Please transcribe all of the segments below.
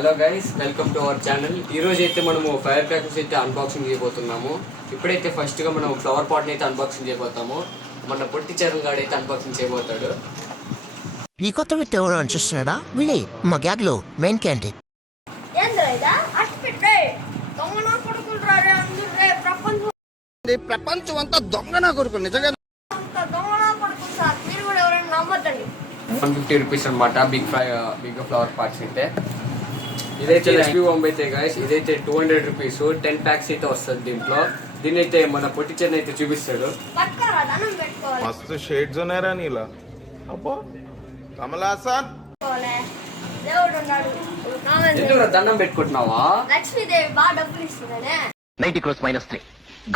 Hello guys, welcome to our channel. ఈ రోజు అయితే మనము ఫైర్ క్రాకర్స్ అయితే అన్బాక్సింగ్ చేయబోతున్నాము. ఇప్పుడైతే ఫస్ట్ గా మనం ఫ్లవర్ పాట్ ని అయితే అన్బాక్సింగ్ చేయబోతాము. మన పొట్టి చరణ్ గాడు అయితే అన్బాక్సింగ్ చేయబోతాడు. ఈ కొత్త వ్యక్తి ఎవరు అని చూస్తున్నాడా? వీళ్ళే మా గ్యాగ్ లో మెయిన్ క్యాండిడేట్. ప్రపంచం అంతా దొంగ నా కొడుకు నిజంగా. 150 రూపీస్ అనమాట బిగ్ ఫ్లవర్ పాట్స్ అయితే. ఇదైతే ఎస్పీ బాంబ్ అయితే గైస్, ఇదైతే 200 రూపీస్ 10 ప్యాక్స్ అయితే వస్తుంది దీంట్లో. దీని అయితే మన పొట్టి చరణ్ అయితే చూపిస్తాడు. మస్తు షేడ్స్ ఉన్నారా నీలా? అబ్బో కమలాసన్ ఎందుకు దండం పెట్టుకుంటున్నావా? లక్ష్మీదేవి బాగా డబ్బులు ఇస్తుందనే. 90 crores -3.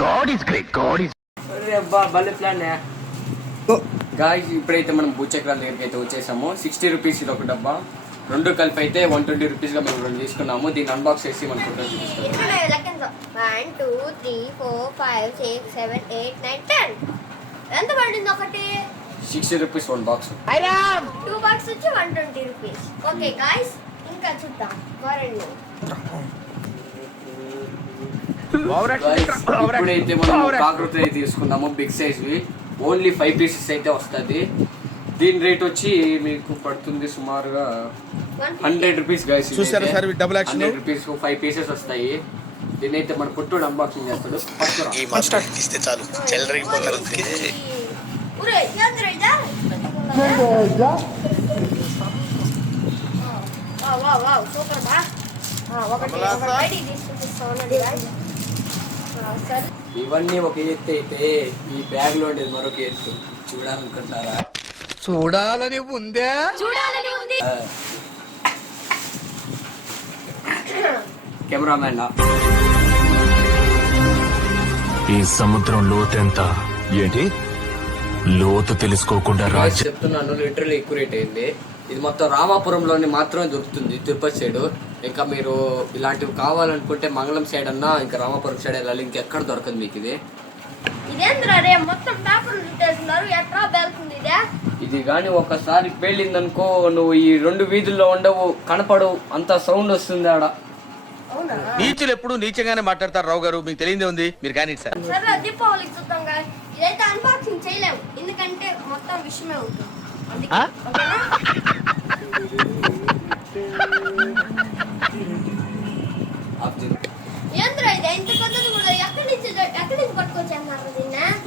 God is great. God is. భలే ప్లాన్ గాయ్స్. ఇప్పుడైతే మనం భూచక్రాల దగ్గరికి అయితే వచ్చేసాము. 60 రూపీస్ ఇది ఒక డబ్బా. రెండు కలిపి అయితే 120 రూపీస్ గా మేము రెండు తీసుకున్నాము. దీన్ని అన్బాక్స్ చేసి మన ఫోటో చూపిస్తాము. 1 2 3 4 5 6 7 8 9 10. ఎంత పడింది ఒకటి? 60 రూపీస్ వన్ బాక్స్. 2 బాక్స్ వచ్చి 120 రూపీస్. ఓకే గాయ్స్, ఇంకా చూద్దాం మరెన్నో. ఇప్పుడైతే మనం కాకరకాయ అయితే తీసుకున్నాము బిగ్ సైజ్ వి. ఓన్లీ 5 పీసెస్ అయితే వస్తుంది. దీని రేట్ వచ్చి మీకు పడుతుంది సుమారుగా 100 రూపీస్ గైస్. 100 రూపీస్ 5 పీసెస్ వస్తాయి. దీని అయితే మన పుట్టుడు అన్బాక్సింగ్ చేస్తాడు. ఇవన్నీ ఒక ఎత్తు అయితే ఈ బ్యాగ్ లో ఉండేది మరొక ఎత్తు. చూడాలనుకుంటున్నారా? చూడాలని ఉందే. కెమెరామ్యాన్ ఈ సముద్రం లోతెంత ఏంటి లోతు తెలుసుకోకుండా రాజ్యం చెప్తున్నాను. లిటరల్లీ ఎక్యురేట్ అయింది. ఇది మొత్తం రామాపురంలోని మాత్రమే దొరుకుతుంది, తిరుపతి సైడ్. ఇంకా మీరు ఇలాంటివి కావాలనుకుంటే మంగళం సైడ్ అన్నా ఇంకా రామాపురం సైడ్ వెళ్ళాలి. ఇంకెక్కడ దొరకదు మీకు ఇది. ఇది కానీ ఒకసారి పేలిందనుకో నువ్వు ఈ 2 వీధుల్లో ఉండవు, కనపడవు, అంత సౌండ్ వస్తుంది ఆడ. నీచులు ఎప్పుడు నీచంగానే మాట్లాడతారు రావు గారు, మీకు తెలియదే ఉంది. మీరు కానీ సార్ దీపావళికి చూద్దాం గాయస్. ఇదైతే అన్బాక్సింగ్ చేయలేము ఎందుకంటే మొత్తం విషయమే ఉంటుంది.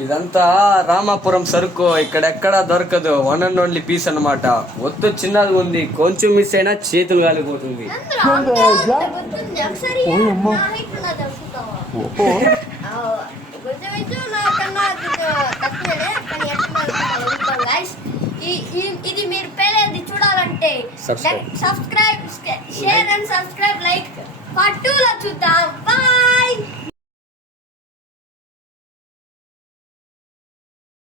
ఇదంతా రామాపురం సరుకు, ఇక్కడెక్కడ దొరకదు. 1 and only పీస్ అన్నమాట. ఒత్తు చిన్నది ఉంది, కొంచెం మిస్ అయినా చేతులు కాలిపోతుంది. ఇది మీరు పేరేది చూడాలంటే subscribe, share and subscribe, like. Part 2 లో చూద్దాం.